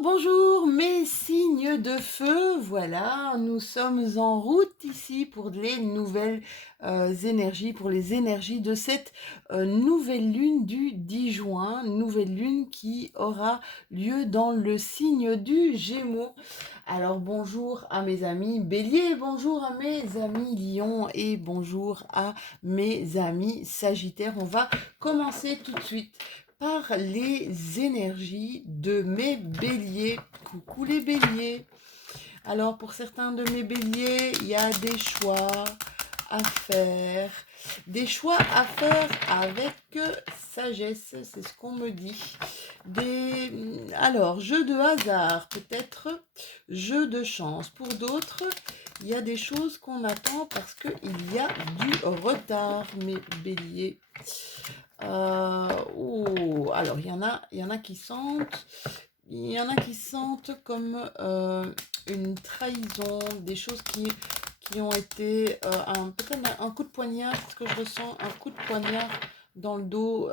Bonjour mes signes de feu, voilà, nous sommes en route ici pour les nouvelles énergies, pour les énergies de cette nouvelle lune du 10 juin, nouvelle lune qui aura lieu dans le signe du Gémeaux. Alors bonjour à mes amis Bélier, bonjour à mes amis Lion et bonjour à mes amis Sagittaire. On va commencer tout de suite par les énergies de mes béliers. Coucou les béliers. Alors pour certains de mes béliers, il y a des choix à faire. Des choix à faire avec sagesse, c'est ce qu'on me dit. Alors, jeu de hasard, peut-être jeu de chance. Pour d'autres, il y a des choses qu'on attend parce qu'il y a du retard, mes béliers. Alors il y en a qui sentent, comme une trahison, des choses qui ont été peut-être un coup de poignard, parce que je ressens un coup de poignard dans le dos,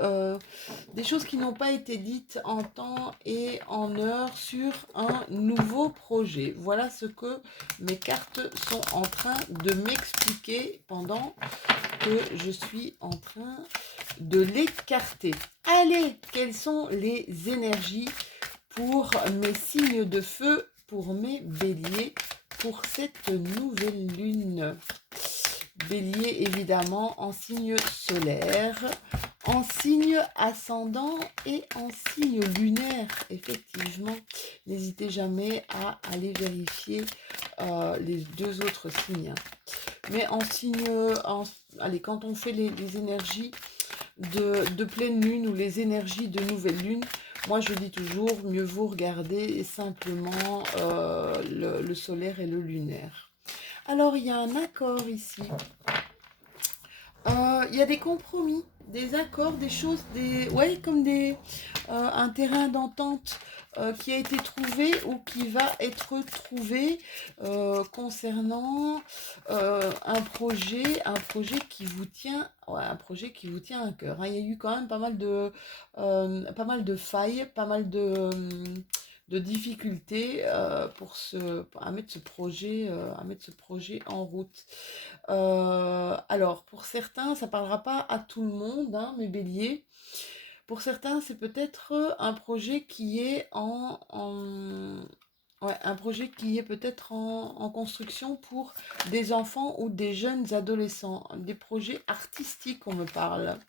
des choses qui n'ont pas été dites en temps et en heure sur un nouveau projet. Voilà ce que mes cartes sont en train de m'expliquer pendant que je suis en train de l'écarter. Allez, quelles sont les énergies pour mes signes de feu, pour mes béliers, pour cette nouvelle lune? Bélier, évidemment, en signe solaire, en signe ascendant et en signe lunaire, effectivement. N'hésitez jamais à aller vérifier les deux autres signes. Mais en signe, allez, quand on fait les énergies de pleine lune ou les énergies de nouvelle lune, moi je dis toujours, mieux vaut regarder simplement le solaire et le lunaire. Alors il y a un accord ici. Il y a des compromis, des accords, des choses, comme un terrain d'entente qui a été trouvé ou qui va être trouvé concernant un projet qui vous tient, un projet qui vous tient à cœur. Hein. Il y a eu quand même pas mal de failles, pas mal de difficultés à mettre ce projet en route. Alors, pour certains, ça ne parlera pas à tout le monde, hein, mes béliers. Pour certains, c'est peut-être un projet qui est un projet qui est peut-être en construction pour des enfants ou des jeunes adolescents. Des projets artistiques, on me parle.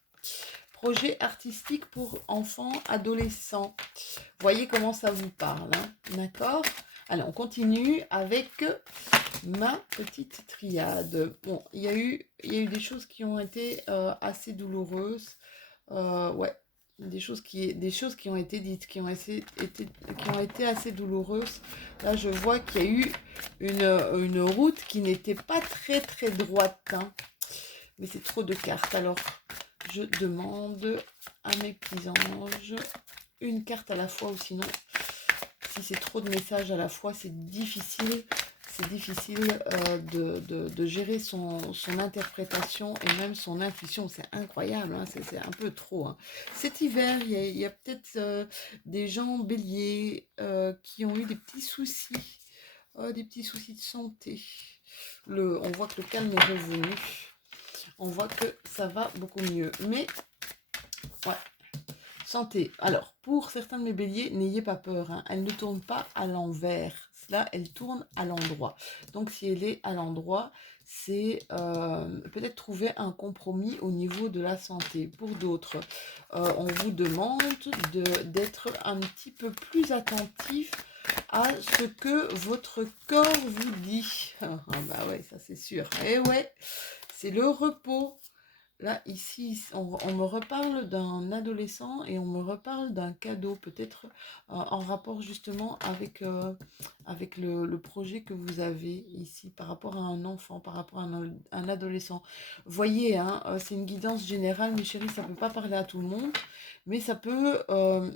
Projet artistique pour enfants, adolescents. Voyez comment ça vous parle, hein, d'accord? Allez, on continue avec ma petite triade. Bon, il y a eu des choses qui ont été assez douloureuses. Ouais, des choses qui ont été dites, qui ont été assez douloureuses. Là, je vois qu'il y a eu une route qui n'était pas très très droite, hein. Mais c'est trop de cartes. Alors, je demande à mes petits anges une carte à la fois, ou sinon, si c'est trop de messages à la fois, c'est difficile. C'est difficile de gérer son interprétation et même son intuition. C'est incroyable, hein, c'est un peu trop. Hein. Cet hiver, il y a peut-être des gens béliers qui ont eu des petits soucis de santé. On voit que le calme est revenu. On voit que ça va beaucoup mieux. Mais, ouais, santé. Alors, pour certains de mes béliers, n'ayez pas peur. Hein. Elle ne tourne pas à l'envers. Là, elle tourne à l'endroit. Donc, si elle est à l'endroit, c'est peut-être trouver un compromis au niveau de la santé. Pour d'autres, on vous demande d'être un petit peu plus attentif à ce que votre corps vous dit. Ah bah ouais, ça c'est sûr. Et ouais, c'est le repos. Là, ici, on me reparle d'un adolescent et on me reparle d'un cadeau, peut-être en rapport justement avec le projet que vous avez ici, par rapport à un enfant, par rapport à un adolescent. Voyez, hein, c'est une guidance générale, mes chéris, ça ne peut pas parler à tout le monde, mais ça peut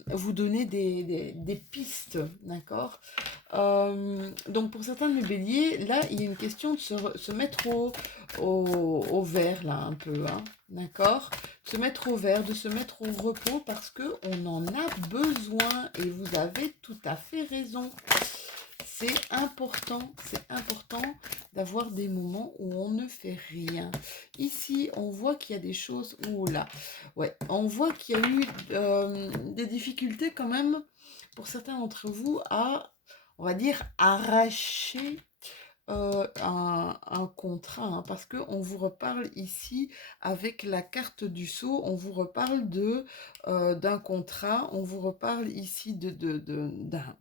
vous donner des pistes, d'accord? Donc pour certains de mes béliers, là, il y a une question de se mettre au vert, là, un peu, hein, d'accord? Se mettre au vert, de se mettre au repos parce qu'on en a besoin et vous avez tout à fait raison. C'est important d'avoir des moments où on ne fait rien. Ici, on voit qu'il y a des choses où là, ouais, on voit qu'il y a eu des difficultés quand même pour certains d'entre vous à, on va dire, arracher un contrat, hein, parce qu'on vous reparle ici avec la carte du sceau, on vous reparle d'un contrat, on vous reparle ici d'un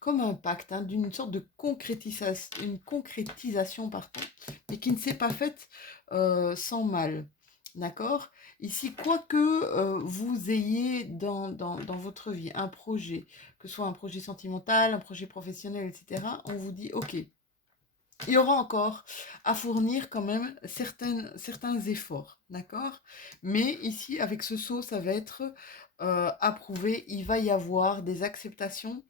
comme un pacte, hein, d'une sorte de concrétisation, pardon, mais qui ne s'est pas faite sans mal. D'accord? Ici, quoi que vous ayez dans votre vie un projet, que ce soit un projet sentimental, un projet professionnel, etc., on vous dit, ok, il y aura encore à fournir quand même certains efforts, d'accord? Mais ici, avec ce saut, ça va être approuvé. Il va y avoir des acceptations.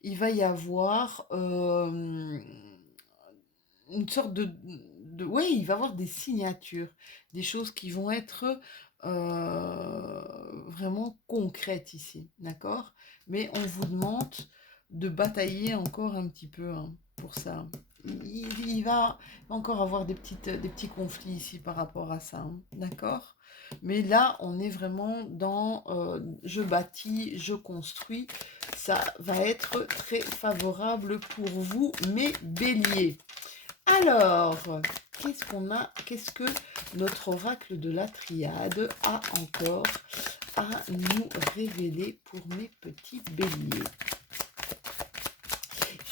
Il va y avoir une sorte ouais, il va y avoir des signatures, des choses qui vont être vraiment concrètes ici, d'accord? Mais on vous demande de batailler encore un petit peu, hein, pour ça. Il va encore avoir des petits conflits ici par rapport à ça, hein, d'accord? Mais là, on est vraiment dans je bâtis, je construis. Ça va être très favorable pour vous, mes béliers. Alors, qu'est-ce qu'on a? Qu'est-ce que notre oracle de la triade a encore à nous révéler pour mes petits béliers?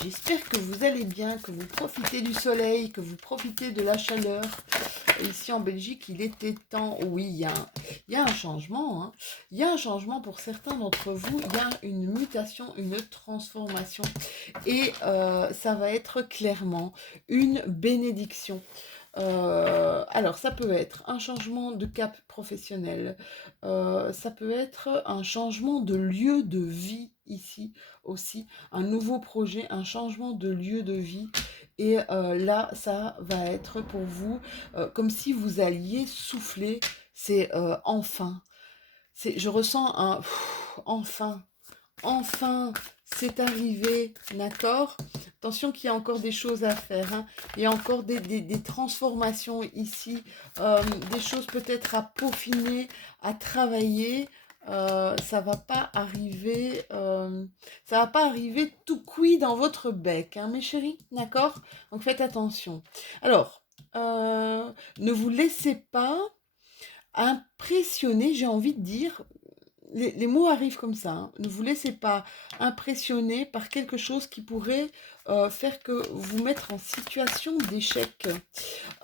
J'espère que vous allez bien, que vous profitez du soleil, que vous profitez de la chaleur. Ici en Belgique, il était temps. Oui, il y a un changement, hein. Il y a un changement pour certains d'entre vous. Il y a une mutation, une transformation. Et ça va être clairement une bénédiction. Alors, ça peut être un changement de cap professionnel, ça peut être un changement de lieu de vie ici aussi, un nouveau projet, un changement de lieu de vie. Et là, ça va être pour vous comme si vous alliez souffler. C'est enfin. Je ressens un enfin. Enfin, c'est arrivé, d'accord? Attention qu'il y a encore des choses à faire, hein. Il y a encore des transformations ici, des choses peut-être à peaufiner, à travailler. Ça va pas arriver, ça va pas arriver tout cuit dans votre bec, hein, mes chéris, d'accord? Donc faites attention. Alors, ne vous laissez pas impressionner, j'ai envie de dire, les mots arrivent comme ça, hein. Ne vous laissez pas impressionner par quelque chose qui pourrait faire que vous mettre en situation d'échec.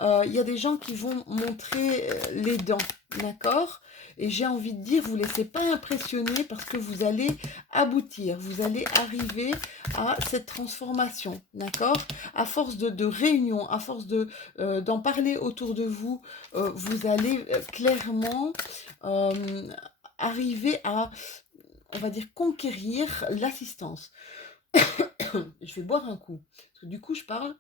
Il y a des gens qui vont montrer les dents, d'accord? Et j'ai envie de dire, vous ne laissez pas impressionner parce que vous allez aboutir, vous allez arriver à cette transformation, d'accord? À force de réunion, à force d'en parler autour de vous, vous allez clairement arriver à, on va dire, conquérir l'assistance. Je vais boire un coup, parce que du coup, je parle.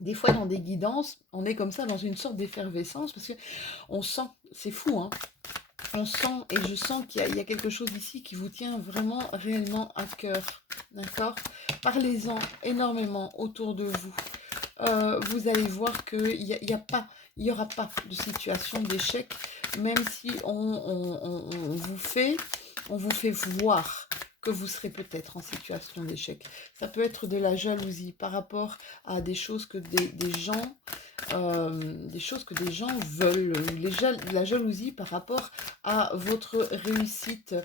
Des fois, dans des guidances, on est comme ça dans une sorte d'effervescence, parce que on sent, c'est fou, hein, on sent, et je sens qu'il y a quelque chose ici qui vous tient vraiment, réellement à cœur, d'accord? Parlez-en énormément autour de vous. Vous allez voir qu'il n'y a pas, il n'y aura pas de situation d'échec, même si on vous fait voir que vous serez peut-être en situation d'échec. Ça peut être de la jalousie par rapport à des choses que des gens veulent, la jalousie par rapport à votre réussite,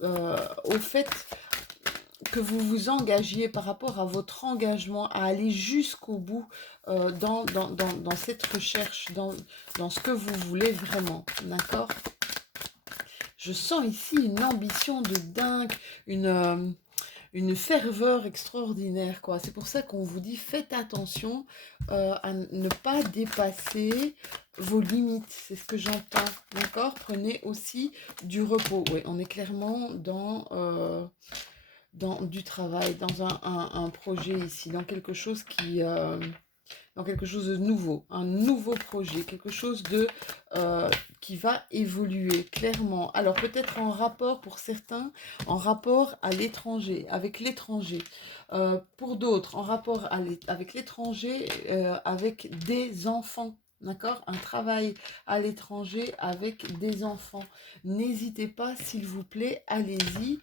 au fait que vous vous engagiez par rapport à votre engagement à aller jusqu'au bout dans cette recherche, dans ce que vous voulez vraiment, d'accord? Je sens ici une ambition de dingue, une ferveur extraordinaire, quoi. C'est pour ça qu'on vous dit, faites attention à ne pas dépasser vos limites. C'est ce que j'entends, d'accord? Prenez aussi du repos. Oui, on est clairement dans dans du travail, dans un projet ici, dans quelque chose dans quelque chose de nouveau, un nouveau projet, quelque chose qui va évoluer clairement. Alors peut-être en rapport pour certains, en rapport à l'étranger, avec l'étranger. Pour d'autres, en rapport avec l'étranger, avec des enfants. D'accord? Un travail à l'étranger avec des enfants. N'hésitez pas, s'il vous plaît, allez-y.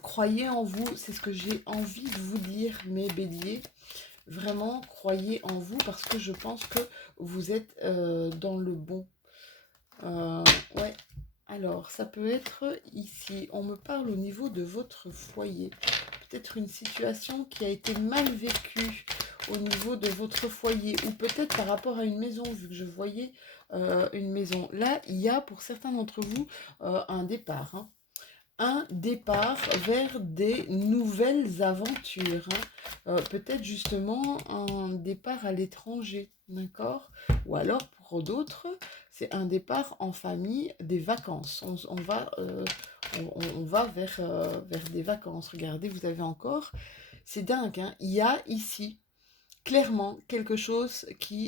Croyez en vous, c'est ce que j'ai envie de vous dire, mes béliers. Vraiment, croyez en vous parce que je pense que vous êtes dans le bon. Ouais. Alors, ça peut être ici. On me parle au niveau de votre foyer. Peut-être une situation qui a été mal vécue au niveau de votre foyer. Ou peut-être par rapport à une maison, vu que je voyais une maison. Là, il y a pour certains d'entre vous un départ. Hein, un départ vers des nouvelles aventures. Hein. Peut-être justement un départ à l'étranger, d'accord? Ou alors pour d'autres, c'est un départ en famille, des vacances. On va vers des vacances. Regardez, vous avez encore, c'est dingue, hein? Il y a ici clairement quelque chose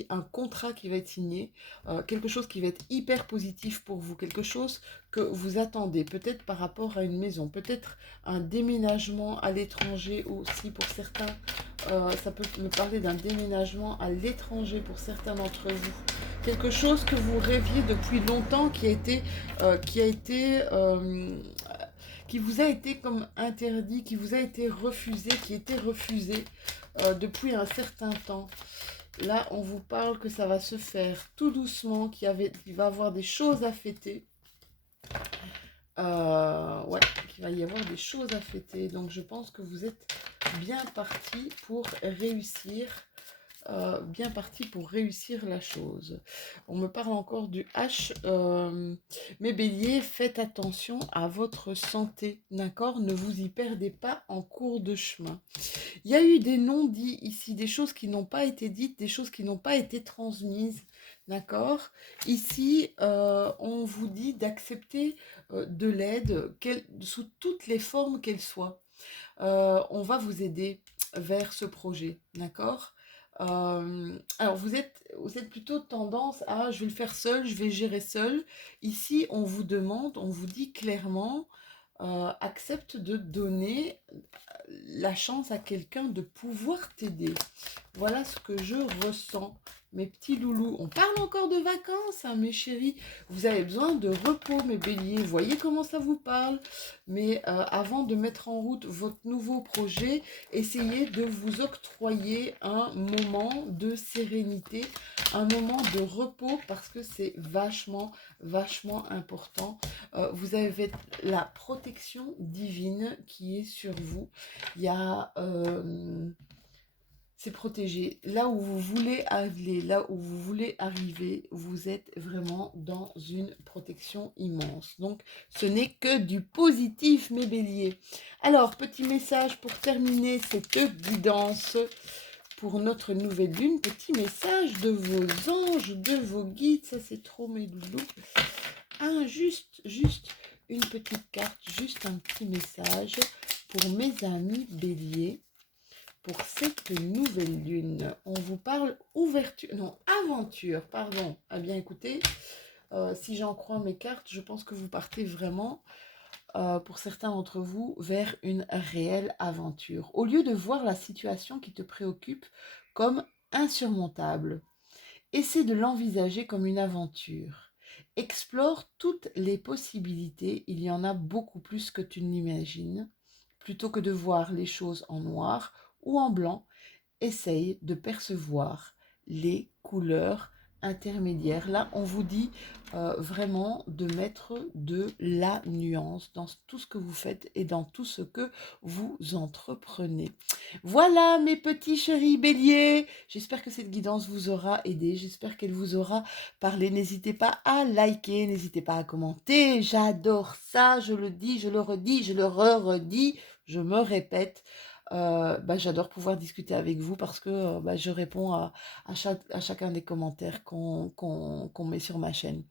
un contrat qui va être signé, quelque chose qui va être hyper positif pour vous, quelque chose que vous attendez, peut-être par rapport à une maison, peut-être un déménagement à l'étranger aussi pour certains, ça peut me parler d'un déménagement à l'étranger pour certains d'entre vous. Quelque chose que vous rêviez depuis longtemps qui vous a été comme interdit, qui vous a été refusé, qui était refusé depuis un certain temps. Là, on vous parle que ça va se faire tout doucement, qu'il va y avoir des choses à fêter. Ouais, qu'il va y avoir des choses à fêter. Donc, je pense que vous êtes bien parti pour réussir. Bien parti pour réussir la chose. On me parle encore du H. Mes béliers, faites attention à votre santé, d'accord? Ne vous y perdez pas en cours de chemin. Il y a eu des non-dits ici, des choses qui n'ont pas été dites, des choses qui n'ont pas été transmises, d'accord? Ici, on vous dit d'accepter de l'aide sous toutes les formes qu'elle soit. On va vous aider vers ce projet, d'accord? Alors vous êtes plutôt tendance à je vais le faire seul, je vais gérer seul. Ici, on vous demande, on vous dit clairement, accepte de donner la chance à quelqu'un de pouvoir t'aider. Voilà ce que je ressens. Mes petits loulous, on parle encore de vacances, hein, mes chéris. Vous avez besoin de repos, mes béliers. Voyez comment ça vous parle. Mais avant de mettre en route votre nouveau projet, essayez de vous octroyer un moment de sérénité, un moment de repos, parce que c'est vachement, vachement important. Vous avez la protection divine qui est sur vous. Il y a... c'est protégé. Là où vous voulez aller, là où vous voulez arriver, vous êtes vraiment dans une protection immense. Donc, ce n'est que du positif, mes béliers. Alors, petit message pour terminer cette guidance pour notre nouvelle lune. Petit message de vos anges, de vos guides. Ça, c'est trop mes loulous. Juste une petite carte, juste un petit message pour mes amis béliers. Pour cette nouvelle lune, on vous parle aventure, pardon. Ah bien écoutez, si j'en crois mes cartes, je pense que vous partez vraiment, pour certains d'entre vous, vers une réelle aventure. Au lieu de voir la situation qui te préoccupe comme insurmontable, essaie de l'envisager comme une aventure. Explore toutes les possibilités, il y en a beaucoup plus que tu ne l'imagines. Plutôt que de voir les choses en noir ou en blanc, essaye de percevoir les couleurs intermédiaires. Là, on vous dit vraiment de mettre de la nuance dans tout ce que vous faites et dans tout ce que vous entreprenez. Voilà mes petits chéris béliers, j'espère que cette guidance vous aura aidé, j'espère qu'elle vous aura parlé. N'hésitez pas à liker, n'hésitez pas à commenter, j'adore ça, je le dis, je le redis, je le redis, je me répète. Bah, j'adore pouvoir discuter avec vous parce que bah, je réponds à chacun des commentaires qu'on met sur ma chaîne.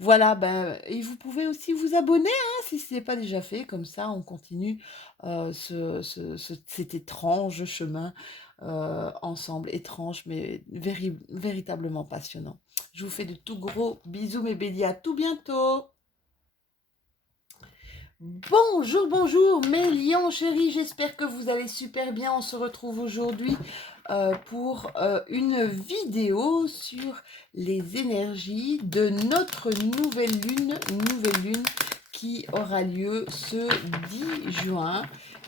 Voilà, ben, et vous pouvez aussi vous abonner hein, si ce n'est pas déjà fait. Comme ça, on continue cet étrange chemin ensemble. Étrange, mais véritablement passionnant. Je vous fais de tout gros bisous, mes béliers. À tout bientôt. Bonjour, bonjour, mes lions chéris. J'espère que vous allez super bien. On se retrouve aujourd'hui pour une vidéo sur les énergies de notre nouvelle lune qui aura lieu ce 10 juin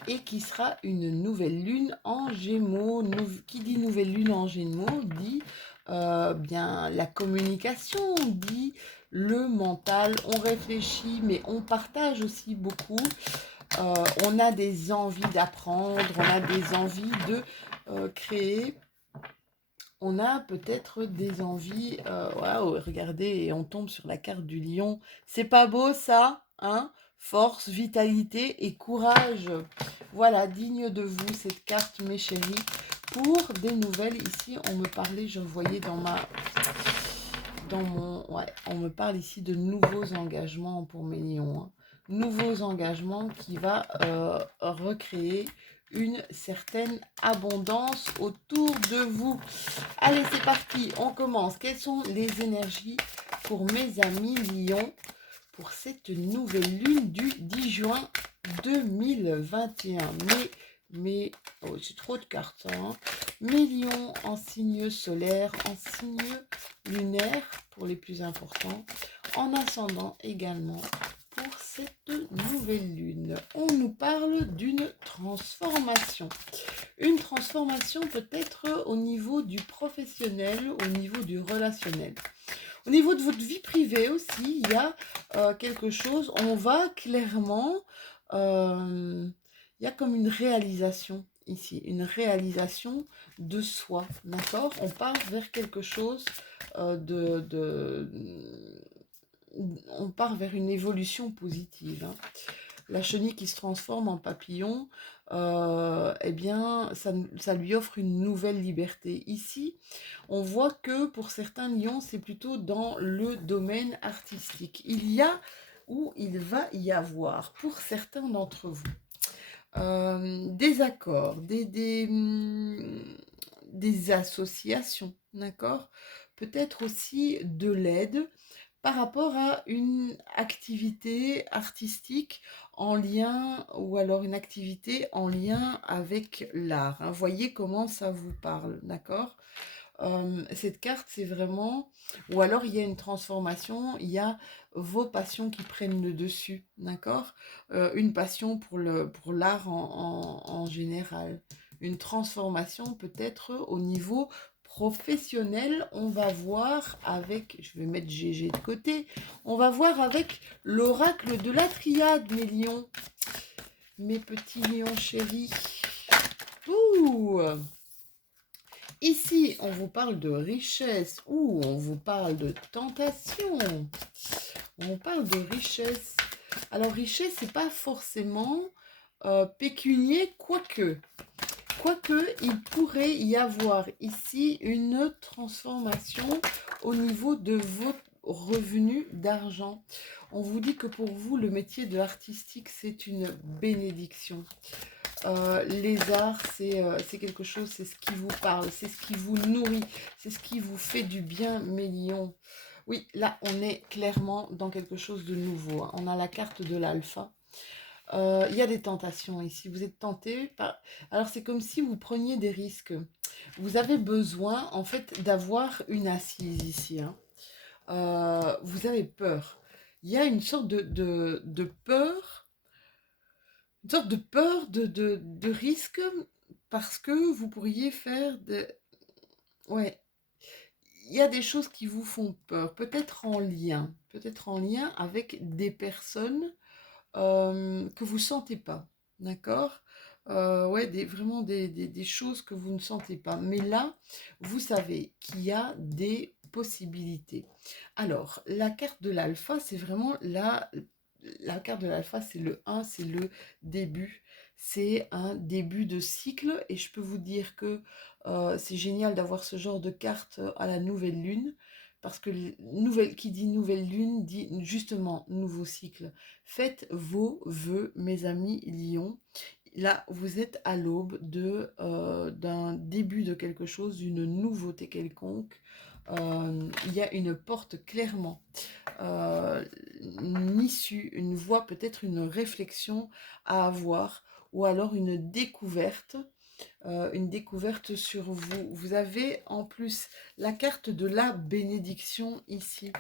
et qui sera une nouvelle lune en Gémeaux. Qui dit nouvelle lune en Gémeaux dit bien la communication, dit le mental, on réfléchit mais on partage aussi beaucoup. On a des envies d'apprendre, on a des envies de créer, on a peut-être des envies, waouh, regardez, et on tombe sur la carte du lion, c'est pas beau ça, hein? Force, vitalité et courage, voilà, digne de vous cette carte mes chéris. Pour des nouvelles, ici on me parlait, je voyais on me parle ici de nouveaux engagements pour mes lions, hein. Nouveaux engagements qui va recréer une certaine abondance autour de vous. Allez, c'est parti, on commence. Quelles sont les énergies pour mes amis lions pour cette nouvelle lune du 10 juin 2021? Mais oh, c'est trop de cartes, hein. Mes lions en signe solaire, en signe lunaire pour les plus importants, en ascendant également pour cette nouvelle lune. On nous parle d'une transformation. Une transformation peut-être au niveau du professionnel, au niveau du relationnel. Au niveau de votre vie privée aussi, il y a quelque chose, on va clairement, il y a comme une réalisation ici, une réalisation de soi, d'accord? On part vers quelque chose on part vers une évolution positive, hein. La chenille qui se transforme en papillon, eh bien, ça lui offre une nouvelle liberté. Ici, on voit que pour certains lions, c'est plutôt dans le domaine artistique. Il y a ou il va y avoir, pour certains d'entre vous, des accords, des associations, d'accord? Peut-être aussi de l'aide par rapport à une activité artistique en lien, ou alors une activité en lien avec l'art, hein. Voyez comment ça vous parle, d'accord? Cette carte, c'est vraiment... Ou alors, il y a une transformation, il y a vos passions qui prennent le dessus, d'accord? Une passion pour l'art en général. Une transformation peut-être au niveau professionnel. On va voir avec... Je vais mettre GG de côté. On va voir avec l'oracle de la triade, mes lions. Mes petits lions chéris. Ouh! Ici, on vous parle de richesse ou on vous parle de tentation. On parle de richesse. Alors, richesse, c'est pas forcément pécunier, quoique. Quoique, il pourrait y avoir ici une transformation au niveau de vos revenus d'argent. On vous dit que pour vous, le métier de l'artistique, c'est une bénédiction. Les arts, c'est quelque chose, c'est ce qui vous parle, c'est ce qui vous nourrit, c'est ce qui vous fait du bien, mes lions. Oui, là, on est clairement dans quelque chose de nouveau, hein. On a la carte de l'alpha. Il y a des tentations ici. Vous êtes tenté par... Alors, c'est comme si vous preniez des risques. Vous avez besoin, en fait, d'avoir une assise ici, hein. Vous avez peur. Il y a une sorte de peur, une sorte de peur de risque parce que vous pourriez faire de... Ouais, il y a des choses qui vous font peur, peut-être en lien avec des personnes que vous ne sentez pas, d'accord? Ouais, vraiment des choses que vous ne sentez pas. Mais là, vous savez qu'il y a des possibilités. Alors, la carte de l'alpha, c'est vraiment la carte de l'alpha, c'est le 1, c'est le début. C'est un début de cycle et je peux vous dire que c'est génial d'avoir ce genre de carte à la nouvelle lune parce que qui dit nouvelle lune dit justement nouveau cycle. Faites vos vœux, mes amis lions. Là, vous êtes à l'aube d'un début de quelque chose, d'une nouveauté quelconque. Il y a une porte clairement, une issue, une voie, peut-être une réflexion à avoir, ou alors une découverte sur vous. Vous avez en plus la carte de la bénédiction ici.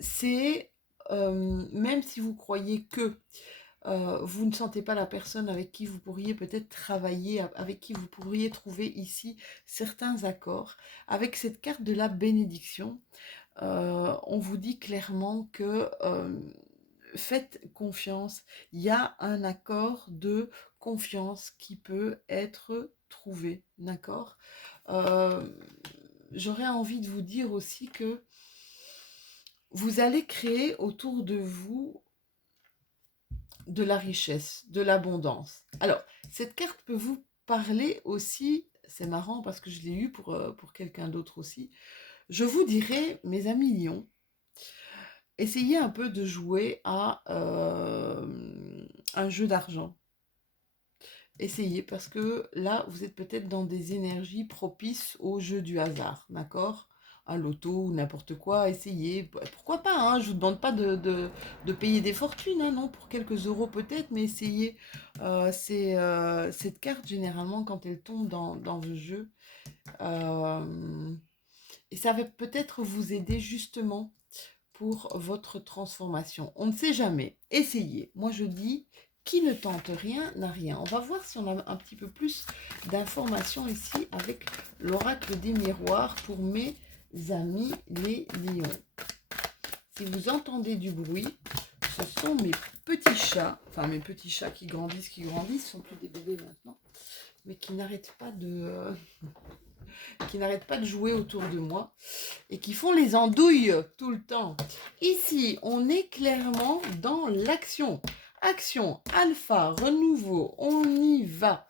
C'est, même si vous croyez que vous ne sentez pas la personne avec qui vous pourriez peut-être travailler, avec qui vous pourriez trouver ici certains accords. Avec cette carte de la bénédiction, on vous dit clairement que faites confiance. Il y a un accord de confiance qui peut être trouvé, d'accord. J'aurais envie de vous dire aussi que vous allez créer autour de vous de la richesse, de l'abondance. Alors, cette carte peut vous parler aussi, c'est marrant parce que je l'ai eu pour quelqu'un d'autre aussi. Je vous dirais, mes amis lions, essayez un peu de jouer à un jeu d'argent. Essayez parce que là, vous êtes peut-être dans des énergies propices au jeu du hasard, d'accord? Un loto ou n'importe quoi, essayez. Pourquoi pas, hein? Je ne vous demande pas de payer des fortunes, hein, non, pour quelques euros peut-être, mais essayez. Cette carte, généralement, quand elle tombe dans vos jeux, euh, et ça va peut-être vous aider justement pour votre transformation. On ne sait jamais. Essayez. Moi, je dis, qui ne tente rien n'a rien. On va voir si on a un petit peu plus d'informations ici avec l'oracle des miroirs pour mes amis les lions. Si vous entendez du bruit, ce sont mes petits chats, enfin mes petits chats qui grandissent, ce ne sont plus des bébés maintenant, mais qui n'arrêtent pas de jouer autour de moi et qui font les andouilles tout le temps. Ici, on est clairement dans l'action. Action, alpha, renouveau, on y va.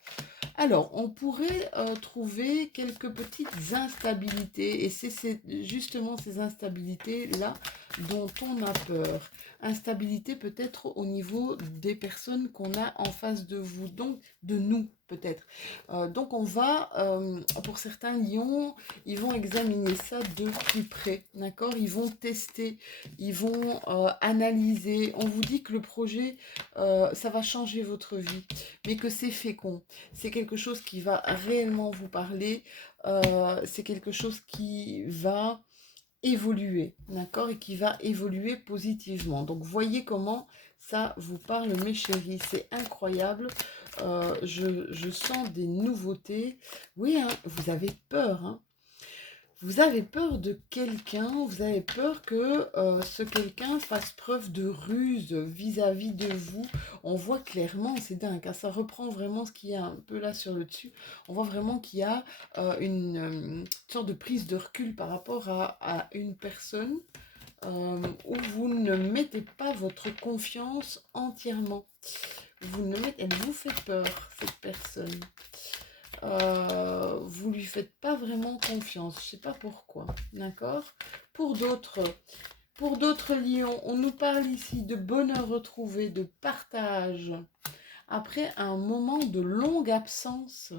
Alors, on pourrait trouver quelques petites instabilités et c'est justement ces instabilités-là dont on a peur. Instabilité peut-être au niveau des personnes qu'on a en face de vous, donc de nous peut-être. Donc on va, pour certains lions, ils vont examiner ça de plus près, d'accord? Ils vont tester, ils vont analyser. On vous dit que le projet, ça va changer votre vie, mais que c'est fécond. C'est quelque chose qui va réellement vous parler. C'est quelque chose qui va évoluer, d'accord? Et qui va évoluer positivement. Donc, voyez comment ça vous parle, mes chéris. C'est incroyable. Je sens des nouveautés. Oui, hein, vous avez peur, hein. Vous avez peur de quelqu'un, vous avez peur que ce quelqu'un fasse preuve de ruse vis-à-vis de vous. On voit clairement, c'est dingue, hein, ça reprend vraiment ce qu'il y a un peu là sur le dessus. On voit vraiment qu'il y a une sorte de prise de recul par rapport à une personne où vous ne mettez pas votre confiance entièrement. Elle vous fait peur, cette personne. Vous lui faites pas vraiment confiance, je sais pas pourquoi, d'accord? Pour d'autres lions, on nous parle ici de bonheur retrouvé, de partage après un moment de longue absence,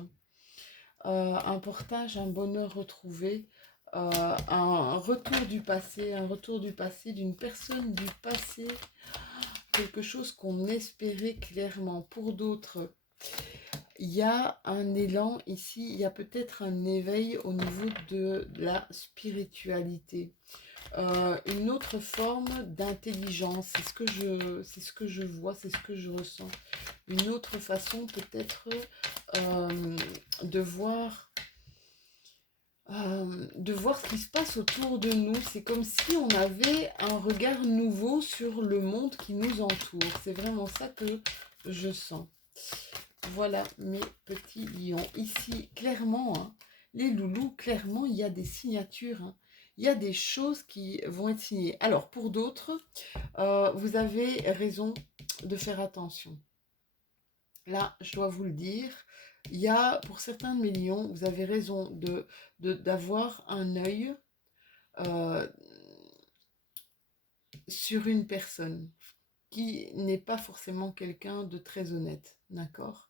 un partage, un bonheur retrouvé, un retour du passé d'une personne du passé, quelque chose qu'on espérait clairement. Pour d'autres, il y a un élan ici, il y a peut-être un éveil au niveau de la spiritualité. Une autre forme d'intelligence, c'est ce que je vois, c'est ce que je ressens. Une autre façon peut-être de voir ce qui se passe autour de nous. C'est comme si on avait un regard nouveau sur le monde qui nous entoure. C'est vraiment ça que je sens. Voilà mes petits lions. Ici, clairement, hein, les loulous, clairement, il y a des signatures. Hein. il y a des choses qui vont être signées. Alors, pour d'autres, vous avez raison de faire attention. Là, je dois vous le dire, il y a, pour certains de mes lions, vous avez raison d'avoir un œil euh, sur une personne qui n'est pas forcément quelqu'un de très honnête, d'accord?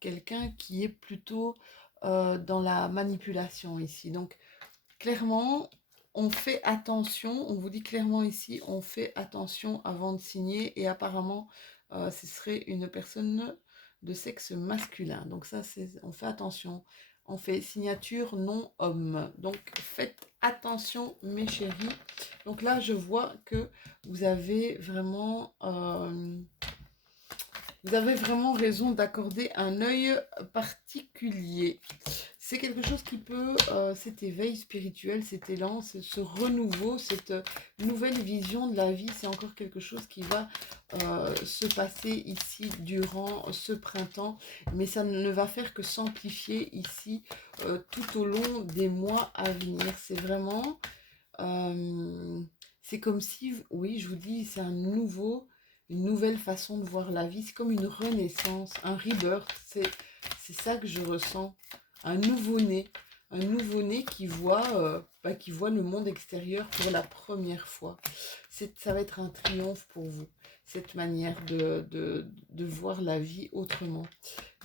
Quelqu'un qui est plutôt dans la manipulation ici. Donc, clairement, on fait attention, on vous dit clairement ici, on fait attention avant de signer et apparemment, ce serait une personne de sexe masculin. Donc ça, on fait attention. On fait signature non homme. Donc faites attention mes chéris. Donc là, je vois que vous avez vraiment... vous avez vraiment raison d'accorder un œil particulier. C'est quelque chose qui peut, cet éveil spirituel, cet élan, ce renouveau, cette nouvelle vision de la vie, c'est encore quelque chose qui va se passer ici durant ce printemps, mais ça ne va faire que s'amplifier ici tout au long des mois à venir. C'est vraiment, c'est comme si, oui, je vous dis, c'est une nouvelle façon de voir la vie. C'est comme une renaissance, un rebirth. C'est ça que je ressens. Un nouveau-né. Un nouveau-né qui voit le monde extérieur pour la première fois. Ça va être un triomphe pour vous, cette manière de voir la vie autrement.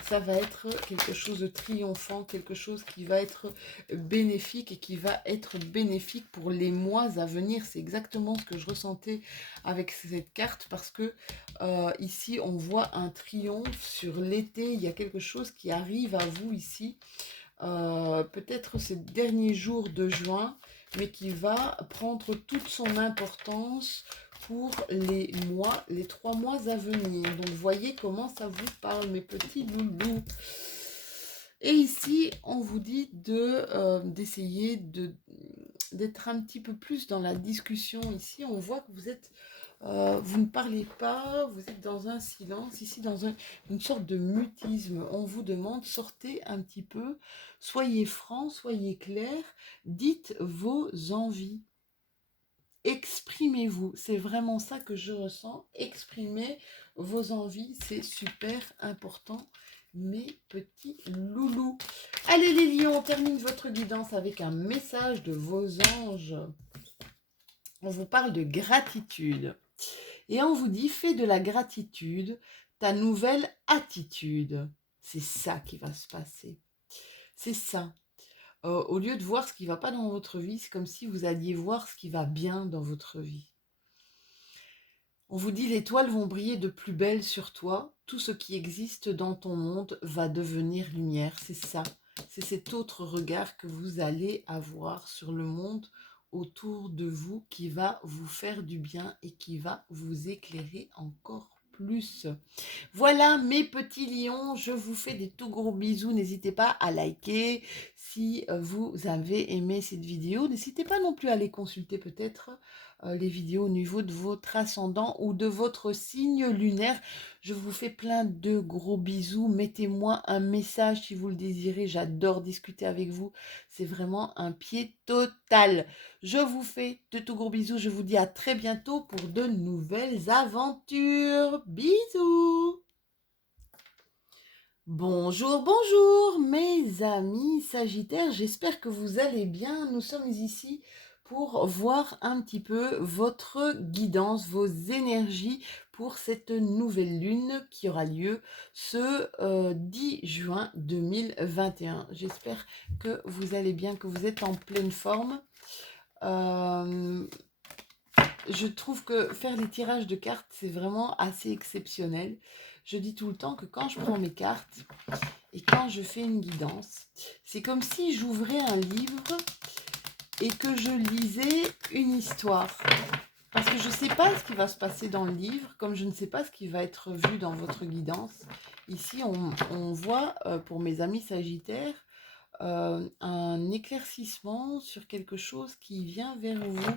Ça va être quelque chose de triomphant, quelque chose qui va être bénéfique et qui va être bénéfique pour les mois à venir. C'est exactement ce que je ressentais avec cette carte parce que ici on voit un triomphe sur l'été. Il y a quelque chose qui arrive à vous ici, peut-être ces derniers jours de juin, mais qui va prendre toute son importance pour les 3 mois à venir. Donc, voyez comment ça vous parle, mes petits loulous. Et ici, on vous dit d'essayer d'être un petit peu plus dans la discussion. Ici, on voit que vous ne parlez pas, vous êtes dans un silence, ici dans une sorte de mutisme. On vous demande, sortez un petit peu, soyez franc, soyez clair, dites vos envies. Exprimez-vous, c'est vraiment ça que je ressens. Exprimez vos envies, c'est super important, mes petits loulous. Allez les lions, on termine votre guidance avec un message de vos anges. On vous parle de gratitude. Et on vous dit, fais de la gratitude ta nouvelle attitude. C'est ça qui va se passer. C'est ça. Au lieu de voir ce qui ne va pas dans votre vie, c'est comme si vous alliez voir ce qui va bien dans votre vie. On vous dit, les étoiles vont briller de plus belle sur toi. Tout ce qui existe dans ton monde va devenir lumière. C'est ça. C'est cet autre regard que vous allez avoir sur le monde autour de vous qui va vous faire du bien et qui va vous éclairer encore plus. Voilà mes petits lions, je vous fais des tout gros bisous. N'hésitez pas à liker si vous avez aimé cette vidéo. N'hésitez pas non plus à aller consulter peut-être les vidéos au niveau de votre ascendant ou de votre signe lunaire. Je vous fais plein de gros bisous. Mettez-moi un message si vous le désirez. J'adore discuter avec vous. C'est vraiment un pied total. Je vous fais de tout gros bisous. Je vous dis à très bientôt pour de nouvelles aventures. Bisous. Bonjour, bonjour mes amis Sagittaires. J'espère que vous allez bien. Nous sommes ici pour voir un petit peu votre guidance, vos énergies pour cette nouvelle lune qui aura lieu ce 10 juin 2021. J'espère que vous allez bien, que vous êtes en pleine forme. Je trouve que faire des tirages de cartes, c'est vraiment assez exceptionnel. Je dis tout le temps que quand je prends mes cartes et quand je fais une guidance, c'est comme si j'ouvrais un livre et que je lisais une histoire. Parce que je ne sais pas ce qui va se passer dans le livre, comme je ne sais pas ce qui va être vu dans votre guidance. Ici, on voit, pour mes amis sagittaires, un éclaircissement sur quelque chose qui vient vers vous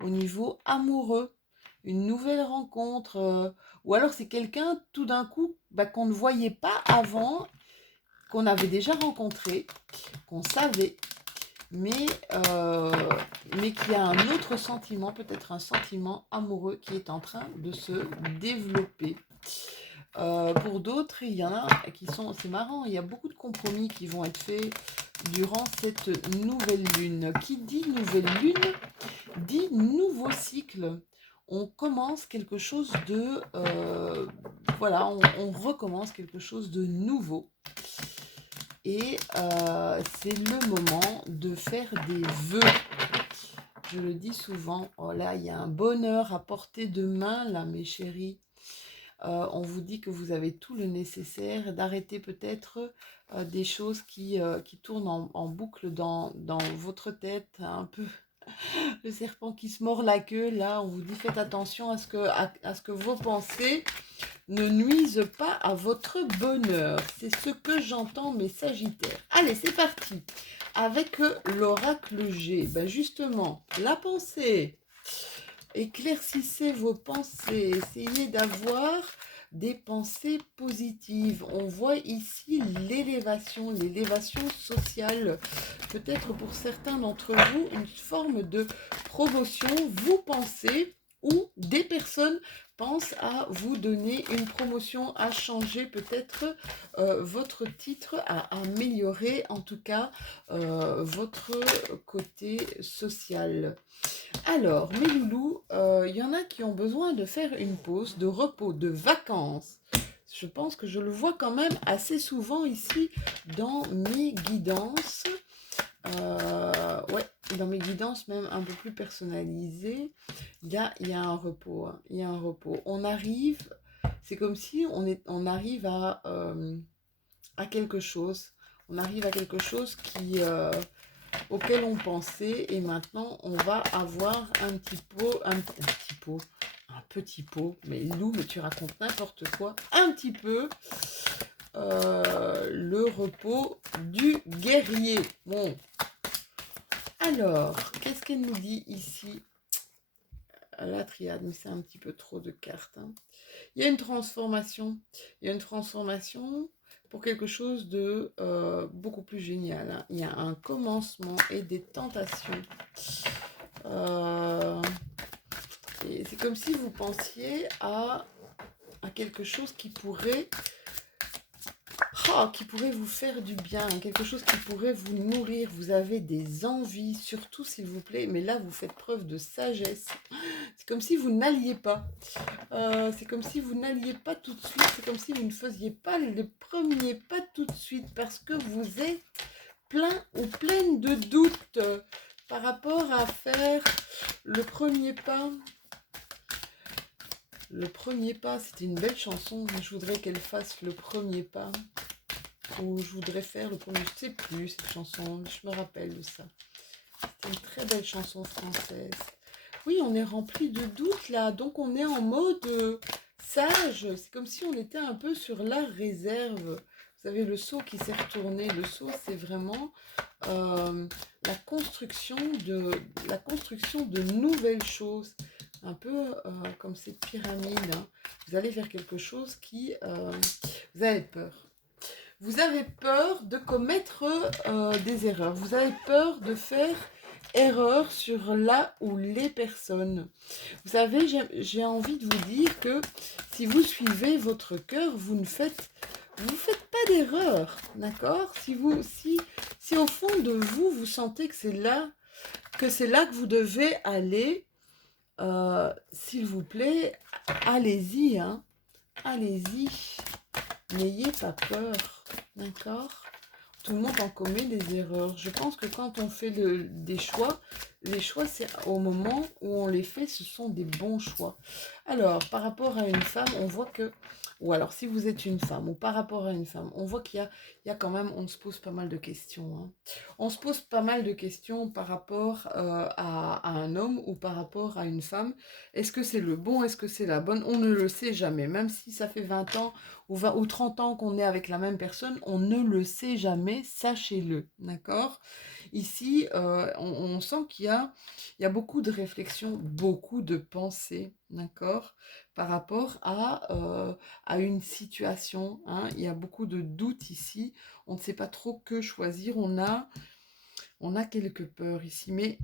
au niveau amoureux, une nouvelle rencontre, ou alors c'est quelqu'un tout d'un coup qu'on ne voyait pas avant, qu'on avait déjà rencontré, qu'on savait, mais, euh, mais qui a un autre sentiment, peut-être un sentiment amoureux qui est en train de se développer. Pour d'autres, il y en a qui sont, c'est marrant, il y a beaucoup de compromis qui vont être faits durant cette nouvelle lune. Qui dit nouvelle lune, dit nouveau cycle. On commence quelque chose de... voilà, on recommence quelque chose de nouveau. Et c'est le moment de faire des vœux. Je le dis souvent, oh là, il y a un bonheur à portée de main, là, mes chéris. On vous dit que vous avez tout le nécessaire, d'arrêter peut-être des choses qui tournent en boucle dans votre tête, un peu le serpent qui se mord la queue. Là, on vous dit faites attention à ce que vos pensées ne nuisent pas à votre bonheur. C'est ce que j'entends, mes sagittaires. Allez, c'est parti. Avec l'oracle G, ben justement, la pensée. Éclaircissez vos pensées, essayez d'avoir des pensées positives. On voit ici l'élévation sociale. Peut-être pour certains d'entre vous, une forme de promotion. Vous pensez ou des personnes pensent à vous donner une promotion, à changer peut-être votre titre, à améliorer en tout cas votre côté social. Alors, mes loulous, il y en a qui ont besoin de faire une pause, de repos, de vacances. Je pense que je le vois quand même assez souvent ici dans mes guidances. Ouais, dans mes guidances même un peu plus personnalisées, il y a un repos. Hein, il y a un repos. On arrive, c'est comme si on arrive à quelque chose. On arrive à quelque chose auquel on pensait et maintenant on va avoir un petit pot, mais Lou, mais tu racontes n'importe quoi, un petit peu le repos du guerrier. Bon, alors, qu'est-ce qu'elle nous dit ici? La triade, mais c'est un petit peu trop de cartes. Hein. Il y a une transformation. Il y a une transformation pour quelque chose de beaucoup plus génial. Hein. Il y a un commencement et des tentations. Et c'est comme si vous pensiez à quelque chose qui pourrait vous faire du bien, quelque chose qui pourrait vous nourrir. Vous avez des envies, surtout s'il vous plaît, mais là vous faites preuve de sagesse. C'est comme si vous n'alliez pas. C'est comme si vous n'alliez pas tout de suite. C'est comme si vous ne faisiez pas le premier pas tout de suite parce que vous êtes plein ou pleine de doutes par rapport à faire le premier pas. Le premier pas, c'était une belle chanson. Je voudrais qu'elle fasse le premier pas. Ou je voudrais faire le premier. Je ne sais plus cette chanson. Je me rappelle de ça. C'est une très belle chanson française. Oui, on est rempli de doutes là. Donc on est en mode sage. C'est comme si on était un peu sur la réserve. Vous savez, le seau qui s'est retourné. Le seau, c'est vraiment la construction de nouvelles choses. Un peu comme cette pyramide. Hein. Vous allez vers quelque chose qui... vous avez peur. Vous avez peur de commettre des erreurs. Vous avez peur de faire erreur sur là ou les personnes. Vous savez, j'ai envie de vous dire que si vous suivez votre cœur, vous faites pas d'erreur, d'accord? Si au fond de vous, vous sentez que c'est là que vous devez aller, s'il vous plaît, allez-y, hein, allez-y, n'ayez pas peur, d'accord? Tout le monde en commet des erreurs. Je pense que quand on fait des choix, les choix, c'est au moment où on les fait, ce sont des bons choix. Alors, par rapport à une femme, on voit que, ou alors si vous êtes une femme, ou par rapport à une femme, on voit qu'il y a quand même, on se pose pas mal de questions. Hein. On se pose pas mal de questions par rapport à un homme ou par rapport à une femme. Est-ce que c'est le bon, est-ce que c'est la bonne? On ne le sait jamais. Même si ça fait 20 ans ou 20 ou 30 ans qu'on est avec la même personne, on ne le sait jamais, sachez-le, d'accord? Ici, on sent il y a beaucoup de réflexions, beaucoup de pensées, d'accord? Par rapport à une situation, hein? Il y a beaucoup de doutes ici, on ne sait pas trop que choisir, On a quelques peurs ici, mais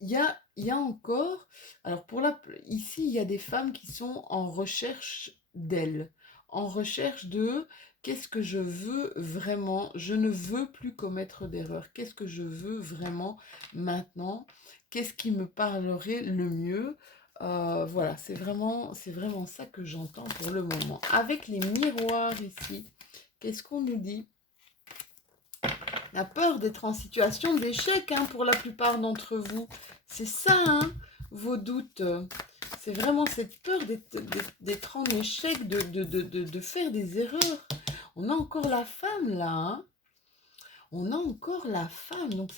il y a encore, alors ici, il y a des femmes qui sont en recherche d'elles, en recherche de qu'est-ce que je veux vraiment, je ne veux plus commettre d'erreurs, qu'est-ce que je veux vraiment maintenant, qu'est-ce qui me parlerait le mieux. Voilà, c'est vraiment ça que j'entends pour le moment. Avec les miroirs ici, qu'est-ce qu'on nous dit? La peur d'être en situation d'échec, hein, pour la plupart d'entre vous. C'est ça, hein, vos doutes. C'est vraiment cette peur d'être en échec, de faire des erreurs. On a encore la femme là, hein. On a encore la femme. Donc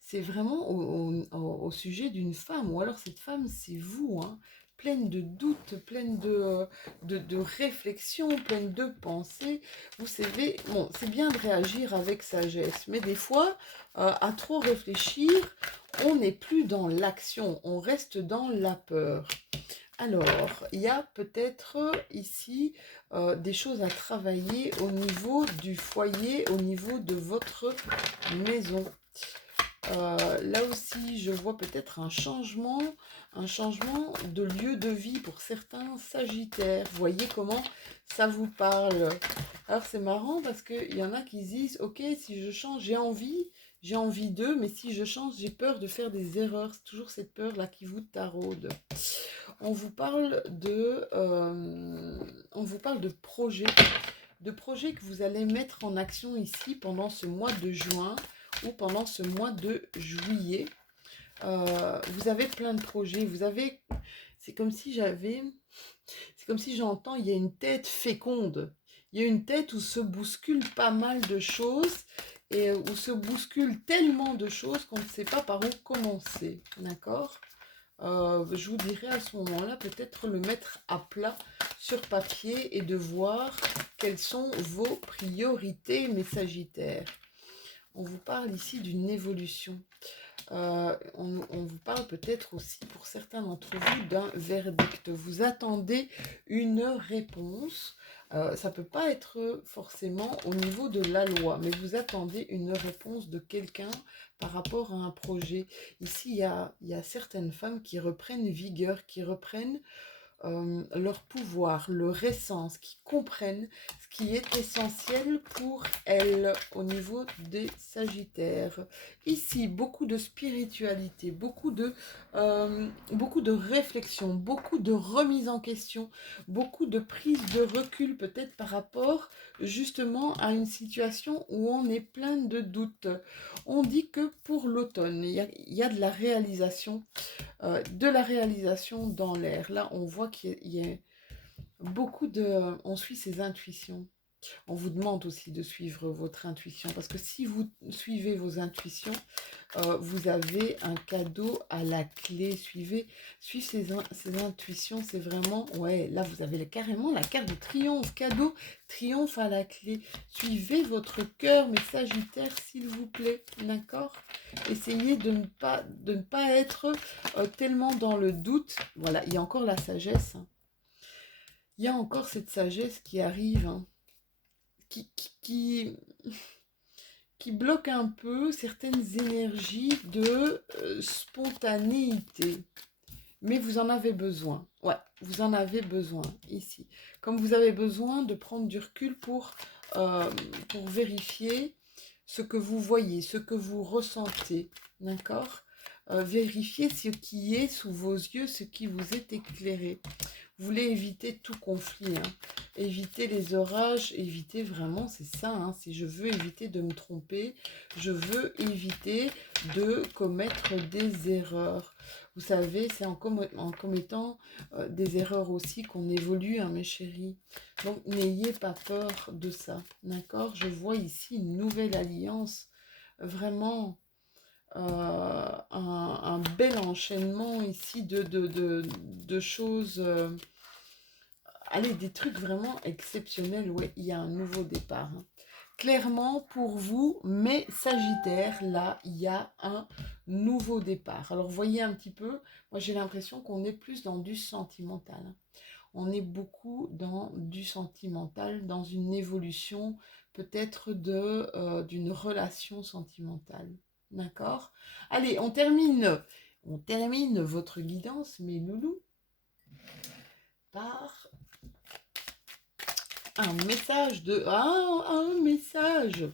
c'est vraiment au sujet d'une femme. Ou alors cette femme, c'est vous, hein, pleine de doutes, pleine de réflexions, pleine de pensées. Vous savez, bon, c'est bien de réagir avec sagesse, mais des fois, à trop réfléchir, on n'est plus dans l'action, on reste dans la peur. Alors, il y a peut-être ici des choses à travailler au niveau du foyer, au niveau de votre maison. Là aussi, je vois peut-être un changement de lieu de vie pour certains sagittaires. Voyez comment ça vous parle. Alors c'est marrant parce qu'il y en a qui disent, ok, si je change, j'ai envie d'eux, mais si je change, j'ai peur de faire des erreurs. C'est toujours cette peur-là qui vous taraude. On vous parle de projets que vous allez mettre en action ici pendant ce mois de juin ou pendant ce mois de juillet. Vous avez plein de projets, c'est comme si j'entends, il y a une tête féconde, il y a une tête où se bouscule pas mal de choses et où se bouscule tellement de choses qu'on ne sait pas par où commencer, d'accord? Je vous dirais à ce moment-là peut-être le mettre à plat sur papier et de voir quelles sont vos priorités, mes sagittaires. On vous parle ici d'une évolution. On vous parle peut-être aussi pour certains d'entre vous d'un verdict. Vous attendez une réponse. Ça ne peut pas être forcément au niveau de la loi, mais vous attendez une réponse de quelqu'un par rapport à un projet. Ici, il y a certaines femmes qui reprennent vigueur, qui reprennent leur pouvoir, leur essence, qui comprennent ce qui est essentiel pour elles au niveau des Sagittaires. Ici, beaucoup de spiritualité, beaucoup de réflexion, beaucoup de remise en question, beaucoup de prise de recul peut-être par rapport justement à une situation où on est plein de doutes. On dit que pour l'automne, il y a de la réalisation dans l'air. Là, on voit qu'il y a beaucoup de... On suit ses intuitions. On vous demande aussi de suivre votre intuition parce que si vous suivez vos intuitions, vous avez un cadeau à la clé. Suivre ses intuitions, c'est vraiment... Ouais, là, vous avez carrément la carte de triomphe. Cadeau, triomphe à la clé. Suivez votre cœur, mes sagittaires, s'il vous plaît. D'accord? Essayez de ne pas être tellement dans le doute. Voilà, il y a encore la sagesse, hein. Il y a encore cette sagesse qui arrive, hein, qui, qui, qui, qui bloque un peu certaines énergies de spontanéité. Mais vous en avez besoin. Ouais, vous en avez besoin ici. Comme vous avez besoin de prendre du recul pour vérifier ce que vous voyez, ce que vous ressentez. D'accord? Vérifiez ce qui est sous vos yeux, ce qui vous est éclairé. Vous voulez éviter tout conflit, hein. Éviter les orages, éviter vraiment, c'est ça, hein, si je veux éviter de me tromper, je veux éviter de commettre des erreurs. Vous savez, c'est en commettant des erreurs aussi qu'on évolue, hein, mes chéris. Donc, n'ayez pas peur de ça, d'accord? Je vois ici une nouvelle alliance, vraiment un bel enchaînement ici de choses... allez, des trucs vraiment exceptionnels. Ouais, il y a un nouveau départ, hein. Clairement, pour vous, mes Sagittaires, là, il y a un nouveau départ. Alors, voyez un petit peu, moi j'ai l'impression qu'on est plus dans du sentimental, hein. On est beaucoup dans du sentimental, dans une évolution peut-être d'une relation sentimentale. D'accord? Allez, on termine votre guidance, mes loulous, par un message un message.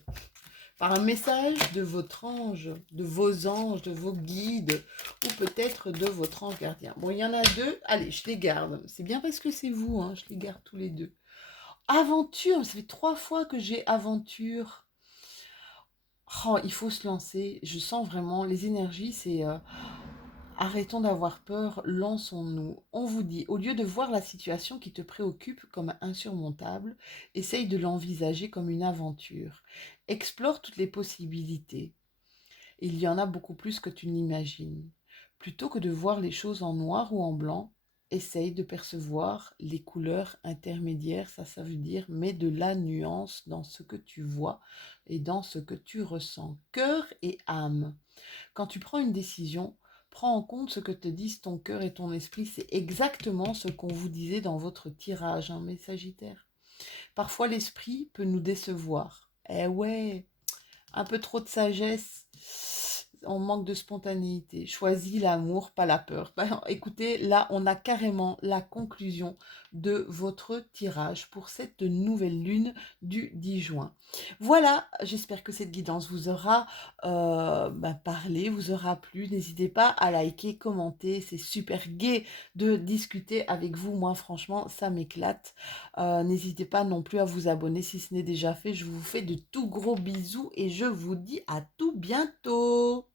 Par un message de votre ange, de vos anges, de vos guides, ou peut-être de votre ange gardien. Bon, il y en a deux. Allez, je les garde. C'est bien parce que c'est vous, hein, je les garde tous les deux. Aventure, ça fait 3 fois que j'ai aventure. Oh, il faut se lancer. Je sens vraiment les énergies, c'est arrêtons d'avoir peur, lançons-nous. On vous dit, au lieu de voir la situation qui te préoccupe comme insurmontable, essaye de l'envisager comme une aventure. Explore toutes les possibilités. Il y en a beaucoup plus que tu n'imagines. Plutôt que de voir les choses en noir ou en blanc, essaye de percevoir les couleurs intermédiaires, ça veut dire mets de la nuance dans ce que tu vois et dans ce que tu ressens. Cœur et âme. Quand tu prends une décision, prends en compte ce que te disent ton cœur et ton esprit. C'est exactement ce qu'on vous disait dans votre tirage, hein, mes Sagittaires. Parfois, l'esprit peut nous décevoir. Eh ouais, un peu trop de sagesse, on manque de spontanéité. Choisis l'amour, pas la peur. Ben, écoutez, là, on a carrément la conclusion de votre tirage pour cette nouvelle lune du 10 juin. Voilà, j'espère que cette guidance vous aura parlé, vous aura plu. N'hésitez pas à liker, commenter. C'est super gai de discuter avec vous. Moi, franchement, ça m'éclate. N'hésitez pas non plus à vous abonner si ce n'est déjà fait. Je vous fais de tout gros bisous et je vous dis à tout bientôt.